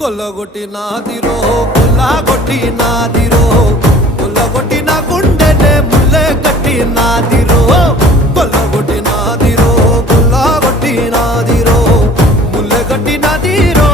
కొల్లగొట్టి నాదిరో కొల్లగొట్టి నాదిరో కొల్లగొట్టి నా గుండెనే ముల్లె కట్టి నాదిరో కొల్లగొట్టి నాదిరో కొల్లగొట్టి నాదిరో ముల్లె కట్టి నాదిరో